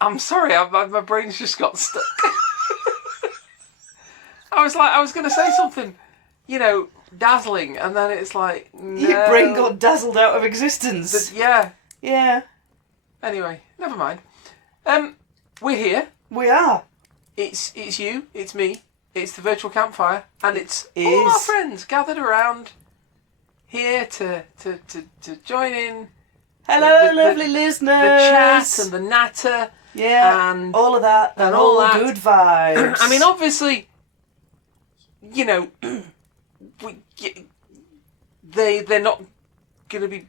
I'm sorry, my brain's just got stuck. I was going to say something, dazzling, and then it's like, no. Your brain got dazzled out of existence. Yeah. Yeah. Anyway, never mind. We're here. We are. It's you, it's me, it's the virtual campfire, and it's all our friends gathered around here to join in. Hello, lovely listeners. The chat and the natter. Yeah, and all of that. And all that. Good vibes. I mean, obviously, they're not going to be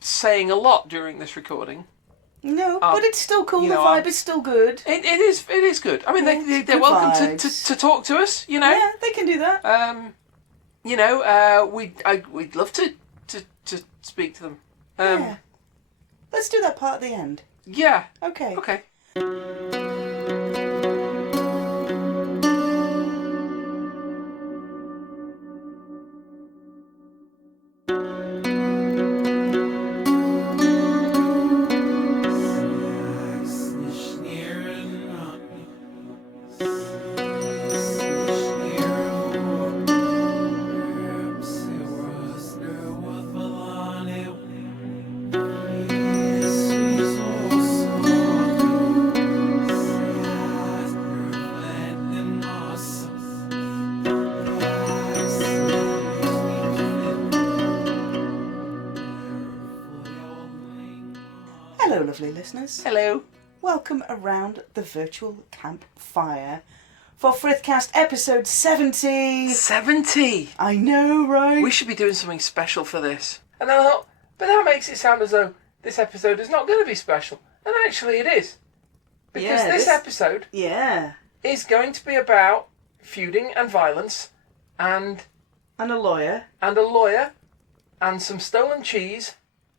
saying a lot during this recording. No, but it's still cool. The vibe is still good. It is good. I mean, they're welcome to talk to us. Yeah, they can do that. We'd love to speak to them. Yeah. Let's do that part at the end. Yeah. Okay. Okay. Hello, lovely listeners. Hello. Welcome around the virtual campfire for Frithcast episode 70. 70! I know, right? We should be doing something special for this. And then I thought, but that makes it sound as though this episode is not going to be special. And actually it is. Because this episode is going to be about feuding and violence and a lawyer. And a lawyer and some stolen cheese.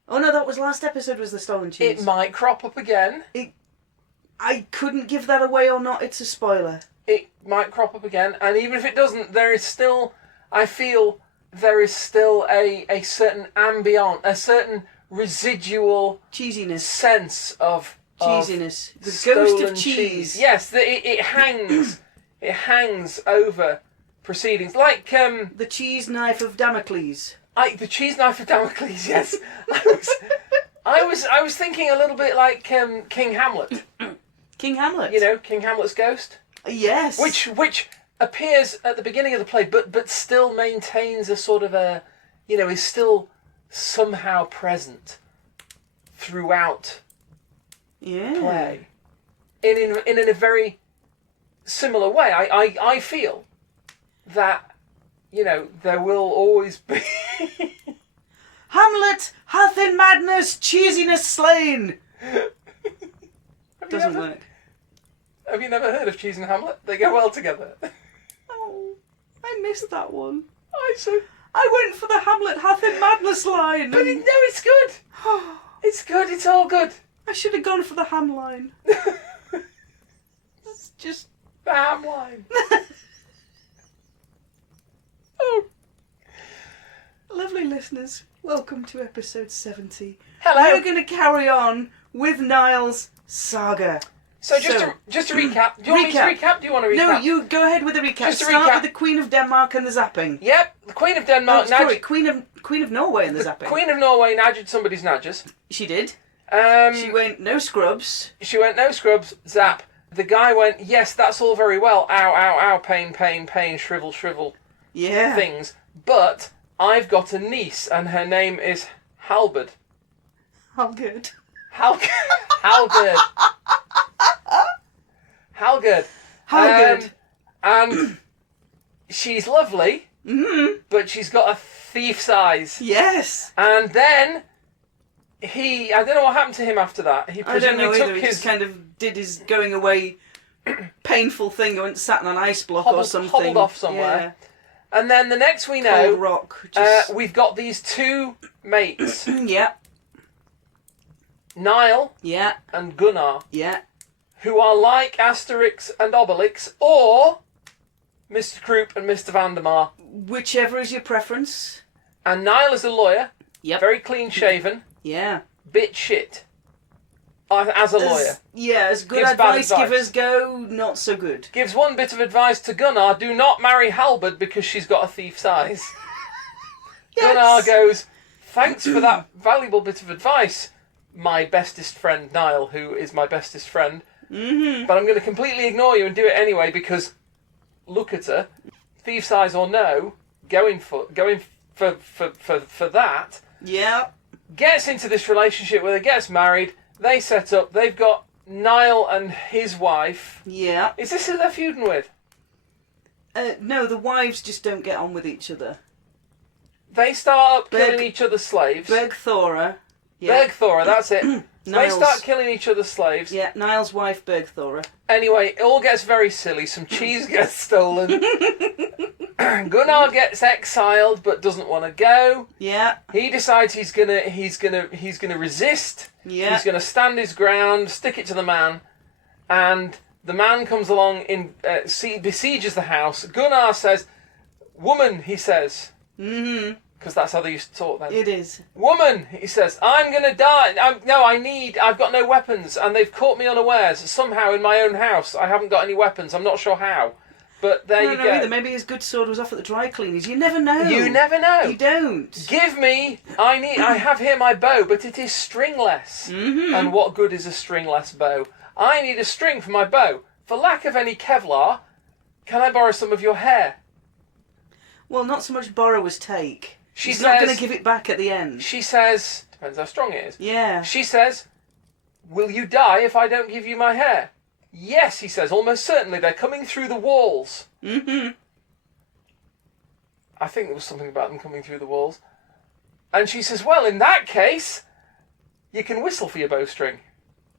Oh no, that was last episode was the stolen cheese. It might crop up again. I couldn't give that away or not, it's a spoiler. It might crop up again, and even if it doesn't, there is still, I feel, there is still a certain ambience, a certain residual cheesiness sense of cheesiness. The ghost of cheese. Yes, it hangs. It hangs over proceedings, like the cheese knife of Damocles. The cheese knife of Damocles. Yes, I was thinking a little bit like King Hamlet. King Hamlet. King Hamlet's ghost. Yes. Which appears at the beginning of the play, but still maintains a sort of is still somehow present throughout play. In a very similar way. I feel that, there will always be... Hamlet hath in madness cheesiness slain! Doesn't work. Have you never heard of Cheese and Hamlet? They go well together. Oh, I missed that one. I went for the Hamlet hath in madness line. But no, it's good. It's good, it's all good. I should have gone for the ham line. It's just... the ham line. Oh. Lovely listeners, welcome to episode 70. Hello. We're going to carry on with Njals Saga. So just to recap, do you want me to recap? Do you want to recap? No, you go ahead with the recap. Just to Start recap. with the Queen of Denmark and the zapping. Yep, the Queen of Denmark. Queen of Norway and the zapping. Queen of Norway nudged somebody's nudges. She did. She went no scrubs. Zap. The guy went, yes, that's all very well. Ow, ow, ow, pain, pain, pain, shrivel, shrivel. Yeah. Things. But I've got a niece and her name is Halberd. Halgerd. Halgerd. Halgerd. And she's lovely, but she's got a thief's eyes. Yes. And then I don't know what happened to him after that. He presumably took He just kind of did his going away painful thing, went sat on an ice block or something. Hobbled off somewhere. Yeah. And then the next we know, Cold rock. We've got these two mates. Yeah. Niall. Yeah. And Gunnar. Yeah. Who are like Asterix and Obelix, or Mr. Croup and Mr. Vandemar. Whichever is your preference. And Niall is a lawyer. Yep. Very clean shaven. Yeah. Bit shit. as a lawyer. As good Gives bad advice advice. givers go, not so good. Gives one bit of advice to Gunnar: do not marry Halberd because she's got a thief's eyes. Yes. Gunnar goes, thanks for that valuable bit of advice, my bestest friend Niall, who is my bestest friend. Mm-hmm. But I'm going to completely ignore you and do it anyway because look at her, thief's eyes or no, going for that. Yeah. Gets into this relationship with her, gets married. They set up. They've got Niall and his wife. Yeah. Is this who they're feuding with? No, the wives just don't get on with each other. They start up killing each other's slaves. Bergthora. Yeah. Bergthora, that's it. So they Niall's- start killing each other's slaves. Yeah, Niall's wife, Bergthora. Anyway, it all gets very silly. Some cheese gets stolen. Gunnar gets exiled but doesn't want to go. Yeah. He decides he's gonna resist. Yeah. He's gonna stand his ground, stick it to the man, and the man comes along besieges the house. Gunnar says, "Woman," he says. Mm-hmm. Because that's how they used to talk then. It is. Woman, he says, I'm going to die. I've got no weapons, and they've caught me unawares. Somehow in my own house, I haven't got any weapons. I'm not sure how. But there you go. Either. Maybe his good sword was off at the dry cleaners. You never know. You never know. You don't. Give me, I have here my bow, but it is stringless. Mm-hmm. And what good is a stringless bow? I need a string for my bow. For lack of any Kevlar, can I borrow some of your hair? Well, not so much borrow as take. She's not going to give it back at the end. She says, depends how strong it is. Yeah. She says, will you die if I don't give you my hair? Yes, he says, almost certainly. They're coming through the walls. Mm-hmm. I think there was something about them coming through the walls. And she says, well, in that case, you can whistle for your bowstring.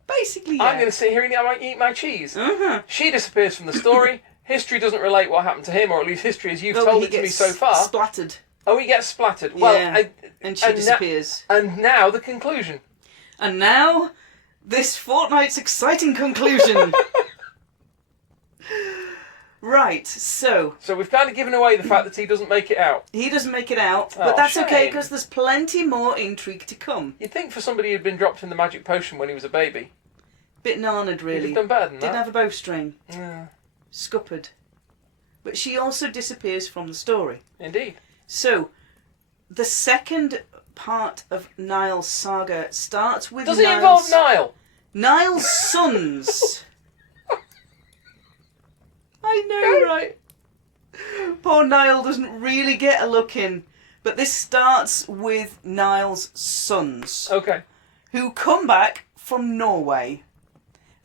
Basically, yeah. I'm going to sit here and eat my cheese. Uh-huh. She disappears from the story. History doesn't relate what happened to him, or at least history as you've told it to me so far. Splattered. Oh, he gets splattered. Well, Yeah. And she disappears. And now the conclusion. And now, this fortnight's exciting conclusion. Right, so So we've kind of given away the fact that he doesn't make it out. he doesn't make it out, Oh, but that's okay shame. because there's plenty more intrigue to come. You'd think for somebody who'd been dropped in the magic potion when he was a baby, Bit narnered, he'd really. have done better than Didn't that. have a bowstring. Yeah, Scuppered. But she also disappears from the story. indeed. So, the second part of Njals Saga starts with Does it involve Njals- Niall? Niall's sons. I know, right? Poor Niall doesn't really get a look in. But this starts with Niall's sons, Okay. who come back from Norway.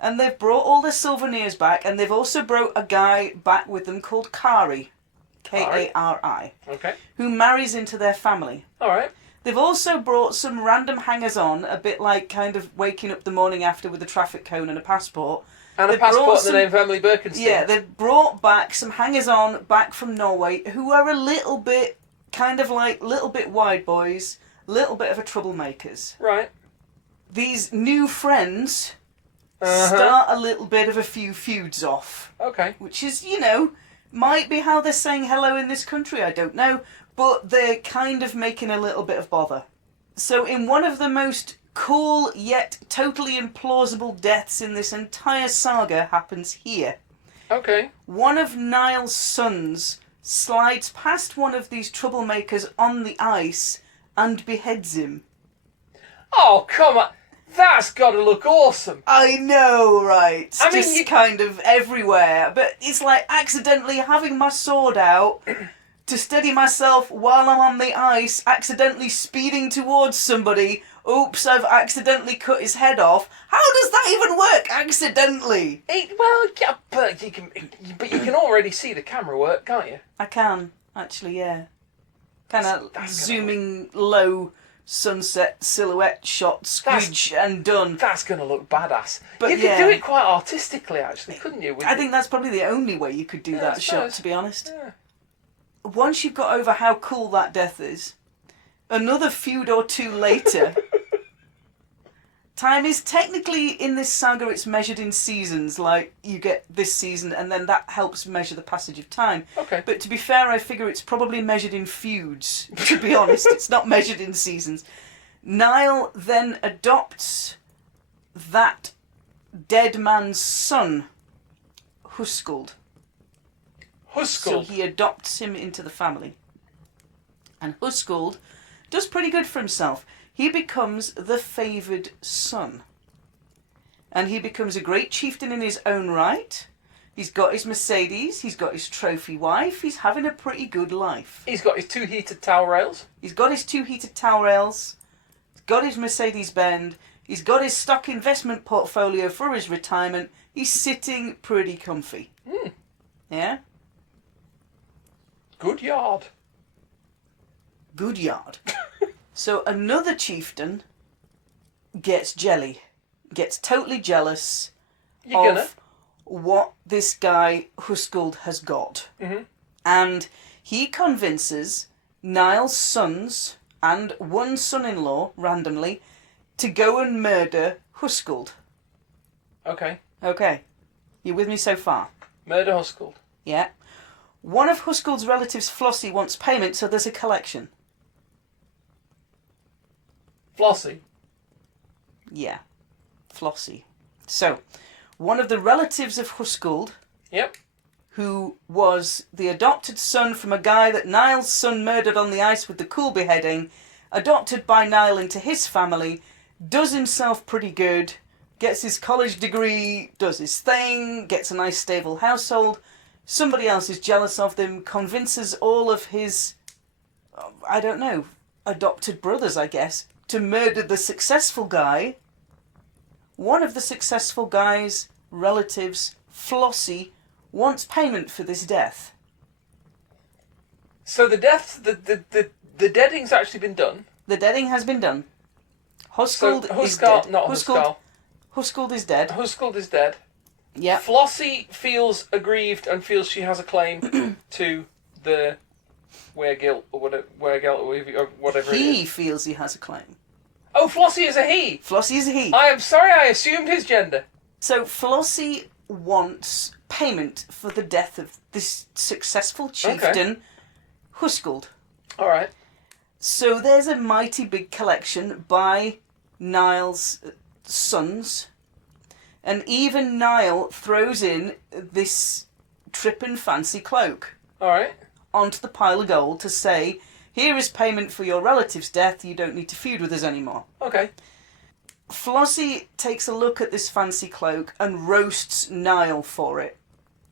And they've brought all their souvenirs back, and they've also brought a guy back with them called Kari. Kari. Okay. Who marries into their family. All right. They've also brought some random hangers-on, a bit like kind of waking up the morning after with a traffic cone and a passport. And a They've brought passport in some- the name of Emily Berkenstien. Yeah, they've brought back some hangers-on back from Norway who are a little bit, kind of like, little bit wide boys, little bit of a troublemakers. Right. These new friends Uh-huh. start a little bit of a few feuds off. Okay. Which is, might be how they're saying hello in this country, I don't know. But they're kind of making a little bit of bother. So in one of the most cool yet totally implausible deaths in this entire saga happens here. Okay. One of Niall's sons slides past one of these troublemakers on the ice and beheads him. Oh, come on. That's got to look awesome. I know, right? I mean, Just kind of everywhere. But it's like accidentally having my sword out to steady myself while I'm on the ice, accidentally speeding towards somebody. Oops, I've accidentally cut his head off. How does that even work, accidentally? Well, yeah, but you can already see the camera work, can't you? I can, actually, yeah. Kind of That's zooming low sunset silhouette shot, squidge and done. That's going to look badass. But you could yeah. do it quite artistically, actually, couldn't you? I think that's probably the only way you could do Yeah, I that shot, suppose. to be honest. Yeah. Once you've got over how cool that death is, another feud or two later, time is technically, in this saga, it's measured in seasons, like you get this season and then that helps measure the passage of time. Okay. But to be fair, I figure it's probably measured in feuds, to be honest. It's not measured in seasons. Niall then adopts that dead man's son, Huskuld. So he adopts him into the family. And Huskuld does pretty good for himself. He becomes the favoured son. And he becomes a great chieftain in his own right. He's got his Mercedes, he's got his trophy wife, he's having a pretty good life. He's got his 2 heated towel rails. He's got his 2 heated towel rails, he's got his Mercedes-Benz, he's got his stock investment portfolio for his retirement. He's sitting pretty comfy. Mm. Yeah? Good yard. Good yard. So another chieftain gets jelly, gets totally jealous of what this guy Huskuld has got. Mm-hmm. And he convinces Niall's sons and one son-in-law, randomly, to go and murder Huskuld. Okay. Okay. You with me so far? Murder Huskuld. Yeah. One of Huskuld's relatives, Flossie, wants payment, so there's a collection. Flossie. Yeah. Flossie. So, one of the relatives of Huskuld, Yep. who was the adopted son from a guy that Niall's son murdered on the ice with the cool beheading, adopted by Niall into his family, does himself pretty good, gets his college degree, does his thing, gets a nice stable household. Somebody else is jealous of them, convinces all of his, I don't know, adopted brothers, I guess, to murder the successful guy. One of the successful guy's relatives, Flossie, wants payment for this death. So the deading's actually been done. The deading has been done. Huskuld is Huskuld, dead. not Huskuld. Huskuld is dead. Huskuld is dead. Yeah. Flossie feels aggrieved and feels she has a claim to the weregilt or whatever it He is. feels he has a claim. Oh, Flossie is a he. Flossie is a he. I am sorry, I assumed his gender. So Flossie wants payment for the death of this successful chieftain, Huskuld. All right. So there's a mighty big collection by Niall's sons, and even Niall throws in this trippin' fancy cloak All right. onto the pile of gold to say, here is payment for your relative's death, you don't need to feud with us anymore. Okay. Flossie takes a look at this fancy cloak and roasts Niall for it.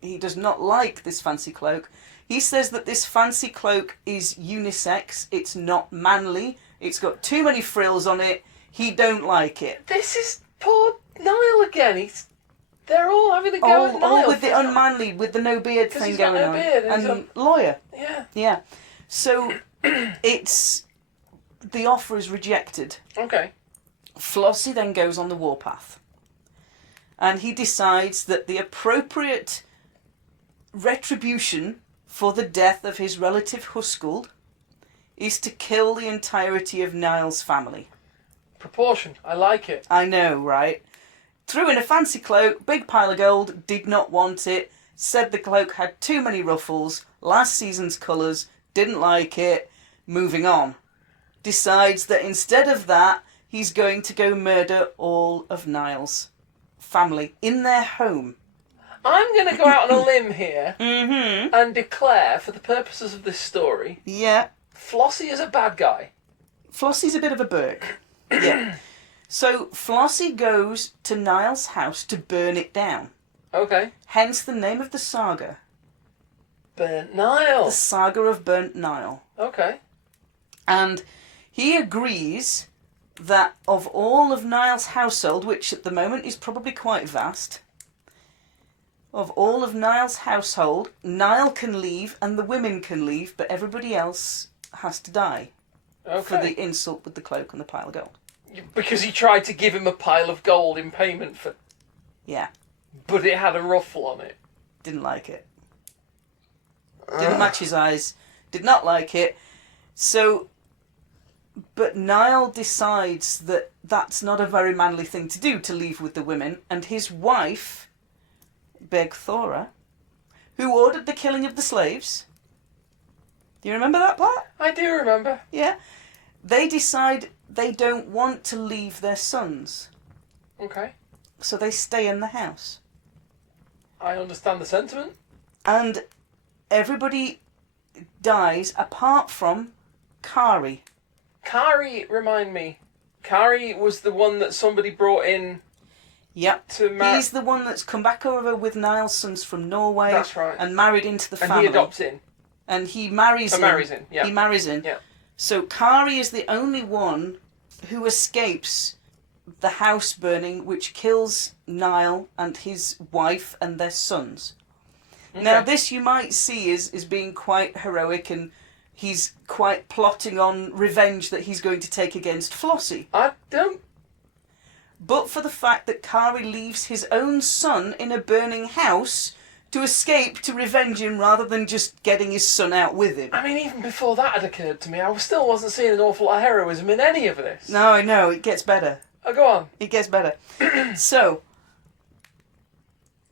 He does not like this fancy cloak. He says that this fancy cloak is unisex, it's not manly, it's got too many frills on it, he don't like it. This is poor Niall again. They're all having a go at Niall. All with the unmanly, with the no beard thing he's got going no on. beard and lawyer. Yeah. Yeah. So, the offer is rejected. Okay. Flossie then goes on the warpath. And he decides that the appropriate retribution for the death of his relative Huskuld is to kill the entirety of Niall's family. Proportion. I like it. I know, right? Threw in a fancy cloak, big pile of gold, did not want it, said the cloak had too many ruffles, last season's colours, didn't like it, moving on. Decides that instead of that, he's going to go murder all of Niall's family in their home. I'm going to go out on a limb here Mm-hmm. and declare, for the purposes of this story, Yeah. Flossie is a bad guy. Flossie's a bit of a Burke. Yeah. So Flossie goes to Niall's house to burn it down. Okay. Hence the name of the saga. Burnt Niall. The Saga of Burnt Niall. Okay. And he agrees that of all of Niall's household, which at the moment is probably quite vast, of all of Niall's household, Niall can leave and the women can leave, but everybody else has to die for the insult with the cloak and the pile of gold. Because he tried to give him a pile of gold in payment for... Yeah. But it had a ruffle on it. Didn't like it. Didn't match his eyes. Did not like it. So, but Niall decides that that's not a very manly thing to do, to leave with the women, and his wife, Bergthora, who ordered the killing of the slaves. Do you remember that part? I do remember. Yeah. They decide they don't want to leave their sons. Okay. So they stay in the house. I understand the sentiment. And everybody dies apart from Kari. Kari, remind me. Kari was the one that somebody brought in. Yep. To He's the one that's come back over with Niall's sons from Norway. That's right. And married into the family. And he adopts in. And he marries in. Marries in, yeah. He marries in. Yeah. So Kari is the only one who escapes the house burning, which kills Niall and his wife and their sons. Okay. Now, this you might see is being quite heroic, and he's quite plotting on revenge that he's going to take against Flossie. I don't... But for the fact that Kari leaves his own son in a burning house to escape to revenge him rather than just getting his son out with him. I mean, even before that had occurred to me, I still wasn't seeing an awful lot of heroism in any of this. No, I know, it gets better. Oh, go on. It gets better. So,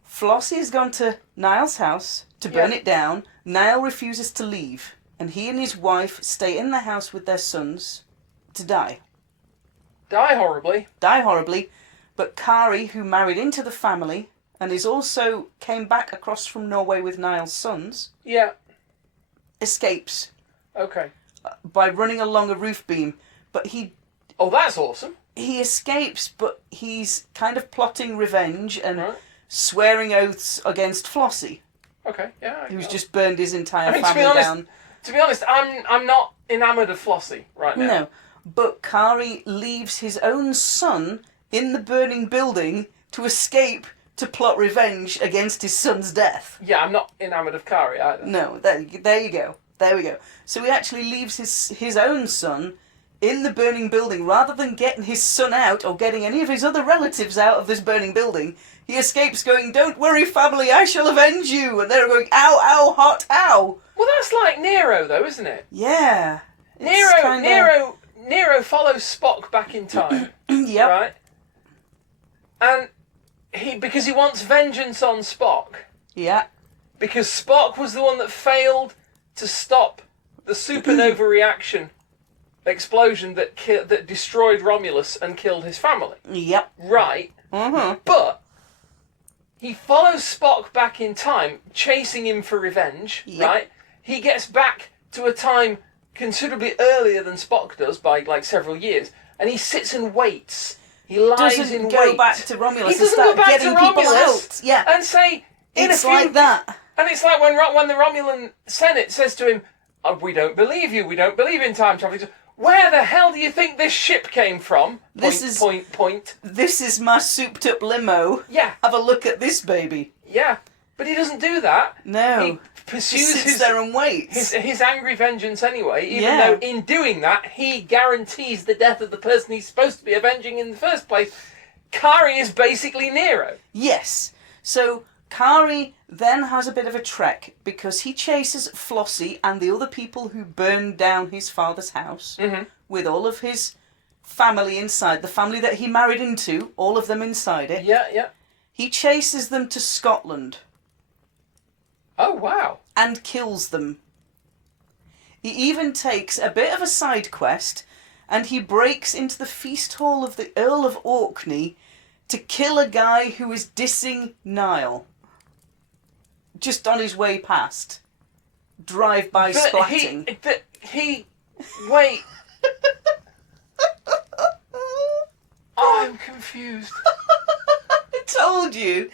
Flossie has gone to Niall's house to burn it down. Niall refuses to leave, and he and his wife stay in the house with their sons to die. Die horribly. Die horribly. But Kari, who married into the family and is also came back across from Norway with Niall's sons, Yeah. escapes Okay. by running along a roof beam. But Oh, that's awesome. he escapes, but he's kind of plotting revenge and Right. swearing oaths against Flossie, Okay, yeah. who's just burned his entire I mean, family down. To be honest, I'm not enamoured of Flossie right now. No, but Kari leaves his own son in the burning building to escape to plot revenge against his son's death. Yeah, I'm not enamoured of Kari either. No, there you go. There we go. So he actually leaves his own son in the burning building. Rather than getting his son out or getting any of his other relatives out of this burning building, he escapes going, "Don't worry, family, I shall avenge you." And they're going, "Ow, ow, hot, ow." Well, that's like Nero, though, isn't it? Yeah. Nero follows Spock back in time. Yep. Right? And because he wants vengeance on Spock. Yeah. Because Spock was the one that failed to stop the supernova reaction explosion that destroyed Romulus and killed his family. Yep. Right. Mm-hmm. But he follows Spock back in time, chasing him for revenge. Yep. Right. He gets back to a time considerably earlier than Spock does by like several years, and he sits and waits. He lies Doesn't in go wait. back to Romulus He and doesn't go start back getting to people Romulus out. Yeah. and say It's like that. And it's like when the Romulan Senate says to him, "Oh, we don't believe you. We don't believe in time travel." He says, "Where the hell do you think this ship came from?" Point. This is my souped up limo. Yeah. Have a look at this baby. Yeah. But he doesn't do that. No. He pursues sits there and waits. his angry vengeance anyway, even Yeah. though in doing that, he guarantees the death of the person he's supposed to be avenging in the first place. Kari is basically Nero. Yes. So Kari then has a bit of a trek because he chases Flossie and the other people who burned down his father's house with all of his family inside, the family that he married into, all of them inside it. Yeah, yeah. He chases them to Scotland. Oh, wow. And kills them. He even takes a bit of a side quest and he breaks into the feast hall of the Earl of Orkney to kill a guy who is dissing Niall. Just on his way past. Drive-by splatting. Wait. I'm confused. I told you.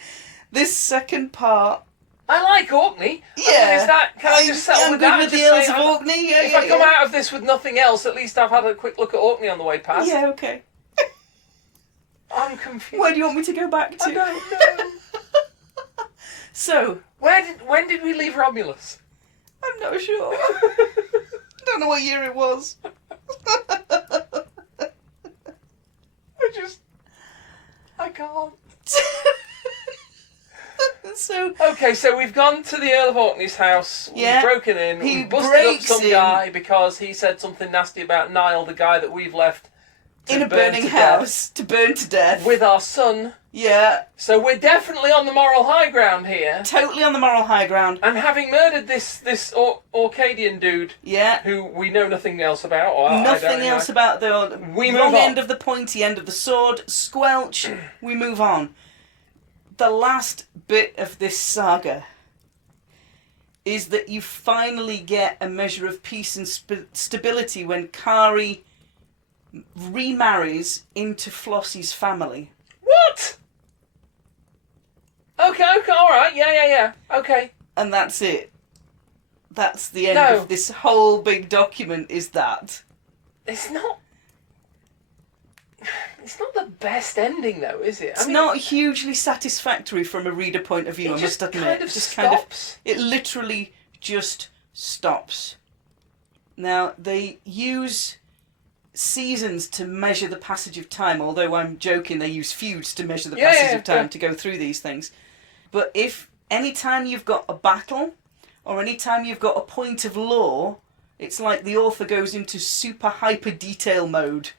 This second part. I like Orkney. Yeah. I mean, can I just settle I'm with good that? with and the just Earls say, of Orkney. Yeah, if I come out of this with nothing else, at least I've had a quick look at Orkney on the way past. Yeah, okay. I'm confused. Where do you want me to go back to? I don't know. So, when did we leave Romulus? I'm not sure. Don't know what year it was. I can't. So okay, so we've gone to the Earl of Orkney's house. Yeah. We've broken in. He We've busted up breaks some in. guy because he said something nasty about Niall, the guy that we've left to in a burn burning to house to burn to death. with our son Yeah. So we're definitely on the moral high ground here. Totally on the moral high ground. And having murdered this Orcadian dude, who we know nothing else about, or nothing else about the wrong end of the pointy end of the sword, squelch, we move on. The last bit of this saga is that you finally get a measure of peace and stability when Kari remarries into Flossie's family. What? Okay, alright, yeah, okay. And that's it. That's the end of this whole big document, is that. It's not the best ending, though, is it? It's not hugely satisfactory from a reader point of view, I must admit. It just stops. It literally just stops. Now, they use seasons to measure the passage of time, although I'm joking, they use feuds to measure the passage of time to go through these things. But if any time you've got a battle, or any time you've got a point of law, it's like the author goes into super hyper detail mode.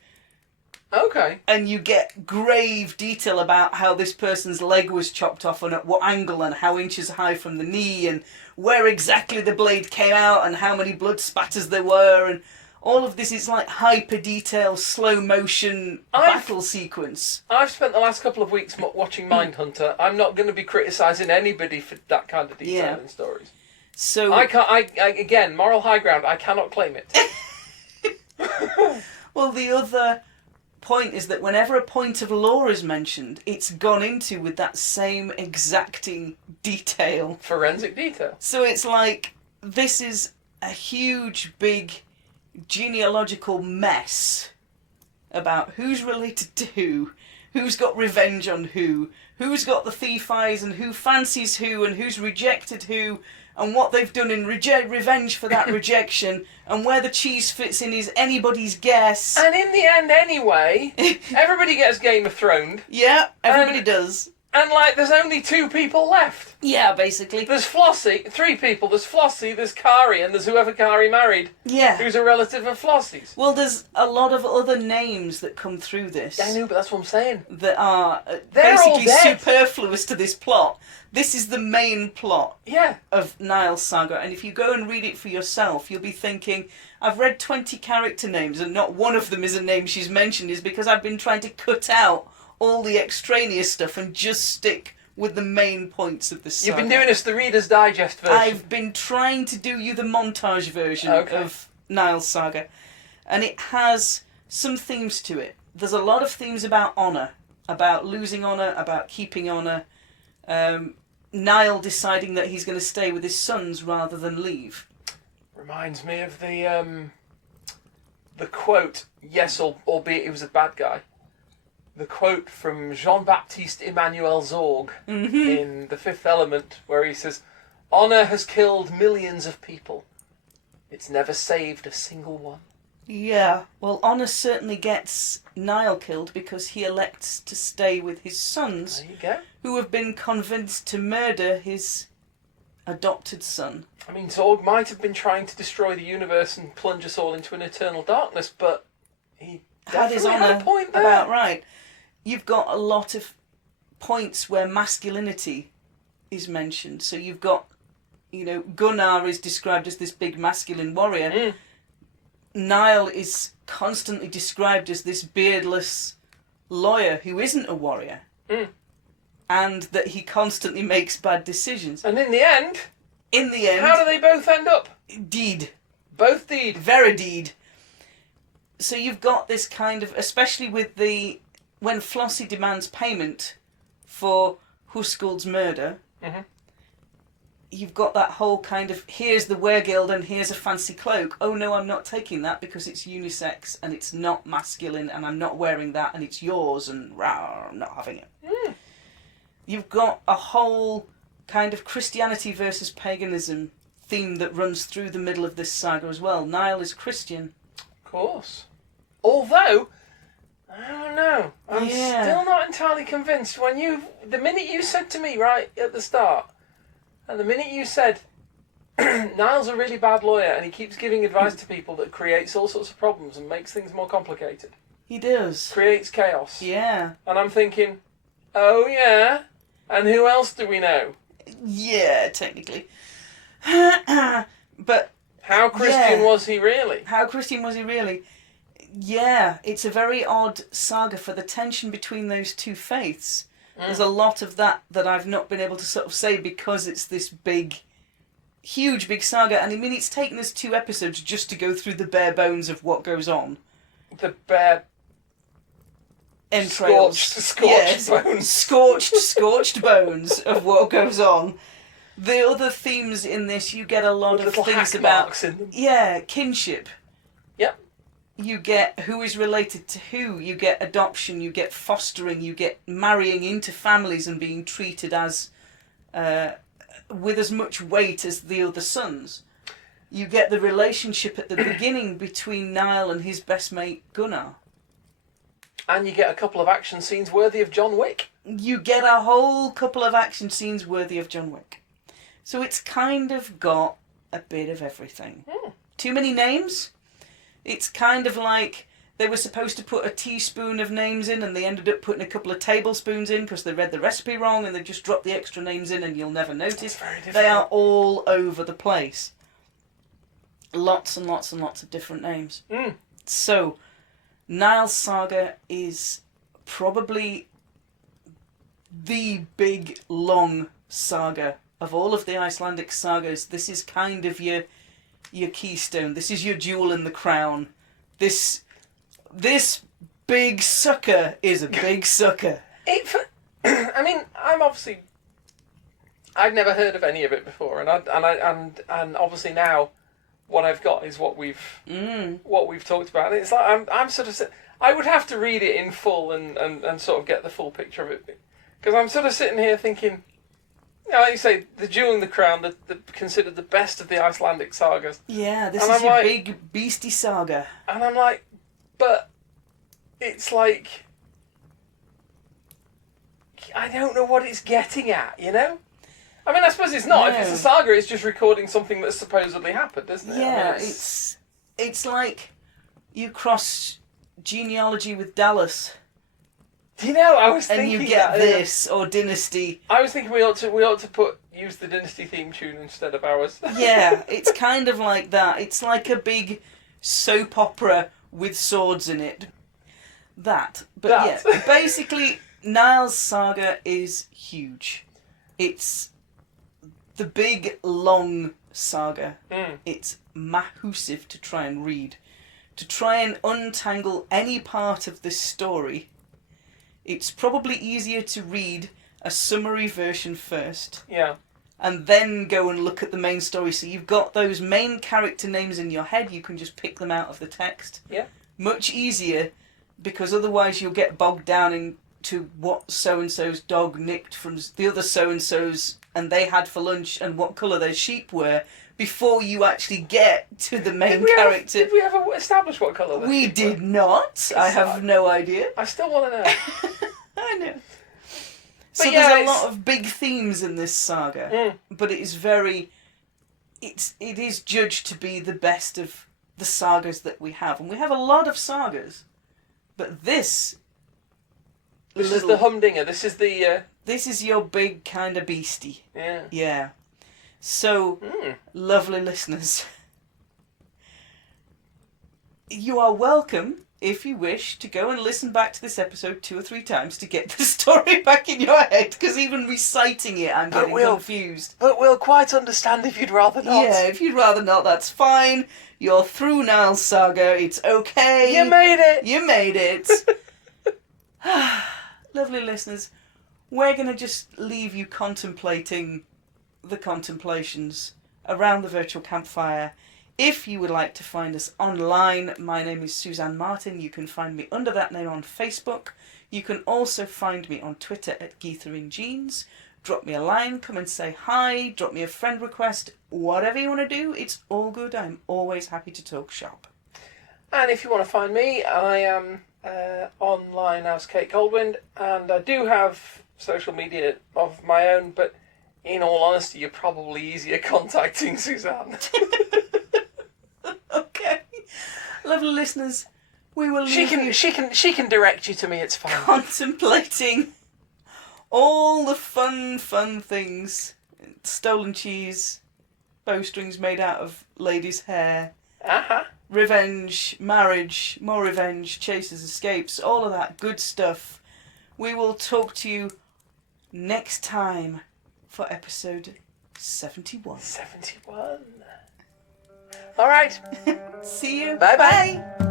Okay. And you get grave detail about how this person's leg was chopped off and at what angle and how inches high from the knee and where exactly the blade came out and how many blood spatters there were, and all of this is like hyper detail, slow motion battle sequence. I've spent the last couple of weeks watching Mindhunter. I'm not going to be criticising anybody for that kind of detail in stories. So I can't. Again, moral high ground. I cannot claim it. Well, the other point is that whenever a point of law is mentioned, it's gone into with that same exacting detail. Forensic detail. So it's like, this is a huge, big genealogical mess about who's related to who's got revenge on who's got the thief eyes and who fancies who and who's rejected who, and what they've done in revenge for that rejection, and where the cheese fits in is anybody's guess. And in the end, anyway, everybody gets Game of Thrones. Yeah, everybody does. And, like, there's only 2 people left. Yeah, basically. There's Flossie, 3 people. There's Flossie, there's Kari, and there's whoever Kari married. Yeah. Who's a relative of Flossie's. Well, there's a lot of other names that come through this. I know, but that's what I'm saying. That are They're basically all dead. superfluous to this plot. This is the main plot of Njals Saga, and if you go and read it for yourself, you'll be thinking, I've read 20 character names and not one of them is a name she's mentioned, is because I've been trying to cut out all the extraneous stuff and just stick with the main points of the saga. You've been doing us the Reader's Digest version. I've been trying to do you the montage version of Njals Saga, and it has some themes to it. There's a lot of themes about honour, about losing honour, about keeping honour. Niall deciding that he's going to stay with his sons rather than leave. Reminds me of the quote, yes, albeit he was a bad guy. The quote from Jean-Baptiste Emmanuel Zorg in The Fifth Element, where he says, "Honour has killed millions of people. It's never saved a single one." Yeah, well, honour certainly gets Niall killed because he elects to stay with his sons. There you go. Who have been convinced to murder his adopted son. I mean, Zorg might have been trying to destroy the universe and plunge us all into an eternal darkness, but he definitely had a point there. About right. You've got a lot of points where masculinity is mentioned. So you've got, Gunnar is described as this big masculine warrior. Niall is constantly described as this beardless lawyer who isn't a warrior. And that he constantly makes bad decisions. And in the end, how do they both end up? Deed. Both deed. Very deed. So you've got this kind of, especially with when Flossie demands payment for Huskuld's murder, you've got that whole kind of, here's the weregild and here's a fancy cloak. Oh no, I'm not taking that because it's unisex and it's not masculine and I'm not wearing that and it's yours and rah, I'm not having it. You've got a whole kind of Christianity versus paganism theme that runs through the middle of this saga as well. Niall is Christian. Of course. Although, I don't know. I'm still not entirely convinced. The minute you said to me right at the start, and the minute you said, Niall's a really bad lawyer and he keeps giving advice to people that creates all sorts of problems and makes things more complicated. He does. Creates chaos. Yeah. And I'm thinking, Oh, yeah? And who else do we know? Yeah, technically. But How Christian was he really? how Christian was he really? Yeah, it's a very odd saga for the tension between those two faiths. There's a lot of that I've not been able to sort of say because it's this big, huge, big saga. And I mean, it's taken us 2 episodes just to go through the bare bones of what goes on. The bare... Entrails. Scorched bones. Scorched bones of what goes on. The other themes in this, you get a lot With of little things hack about... marks in them. Yeah, kinship. Yep. You get who is related to who, you get adoption, you get fostering, you get marrying into families and being treated as with as much weight as the other sons. You get the relationship at the beginning between Niall and his best mate Gunnar. And you get a couple of action scenes worthy of John Wick. You get a whole couple of action scenes worthy of John Wick. So it's kind of got a bit of everything. Too many names? It's kind of like they were supposed to put a teaspoon of names in and they ended up putting a couple of tablespoons in because they read the recipe wrong and they just dropped the extra names in and you'll never notice. They are all over the place. Lots and lots and lots of different names. So, Njals Saga is probably the big, long saga of all of the Icelandic sagas. This is kind of your keystone. This is your jewel in the crown. This big sucker is a big sucker. I mean, I've never heard of any of it before, and obviously now, what I've got is what we've talked about. And it's like I'm sort of I would have to read it in full and sort of get the full picture of it, because I'm sort of sitting here thinking, you know, like you say, the jewel in the crown, the considered the best of the Icelandic sagas. Yeah, this is your big beastie saga. And I'm like, but it's like, I don't know what it's getting at, you know? I mean, I suppose it's not. No. If it's a saga, it's just recording something that's supposedly happened, isn't it? Yeah, I mean, it's like you cross genealogy with Dallas. Do you know, I was thinking and you get this, or Dynasty. I was thinking we ought to use the Dynasty theme tune instead of ours. Yeah, it's kind of like that. It's like a big soap opera with swords in it. But yeah, basically, Njals Saga is huge. It's the big, long saga. It's massive to try and read. To try and untangle any part of this story, it's probably easier to read a summary version first. Yeah. And then go and look at the main story. So you've got those main character names in your head, you can just pick them out of the text. Yeah. Much easier, because otherwise you'll get bogged down into what so-and-so's dog nicked from the other so-and-so's and they had for lunch and what colour their sheep were before you actually get to the main character. Did we ever establish what colour their We sheep did were? not. I have no idea. I still want to know. I know. So yeah, there's a lot of big themes in this saga, but it is it is judged to be the best of the sagas that we have. And we have a lot of sagas, but this is the humdinger. This is the... This is your big kind of beastie. Yeah. Yeah. So, lovely listeners, you are welcome, if you wish, to go and listen back to this episode 2 or 3 times to get the story back in your head, because even reciting it, I'm getting confused. But we'll quite understand if you'd rather not. Yeah, if you'd rather not, that's fine. You're through Njals Saga, it's okay. You made it! You made it. Lovely listeners, we're going to just leave you contemplating the contemplations around the virtual campfire. If you would like to find us online, my name is Suzanne Martin. You can find me under that name on Facebook. You can also find me on Twitter at GeetherInJeans. Drop me a line, come and say hi, drop me a friend request, whatever you want to do, it's all good. I'm always happy to talk shop. And if you want to find me, I am online as Kate Goldwind, and I do have social media of my own, but in all honesty, you're probably easier contacting Suzanne. Okay. Lovely listeners, we will leave she can direct you to me, it's fine. Contemplating All the fun things. Stolen cheese, bowstrings made out of ladies' hair, revenge, marriage, more revenge, chases, escapes, all of that good stuff. We will talk to you next time for episode 71. 71. All right. See you. Bye-bye. Bye.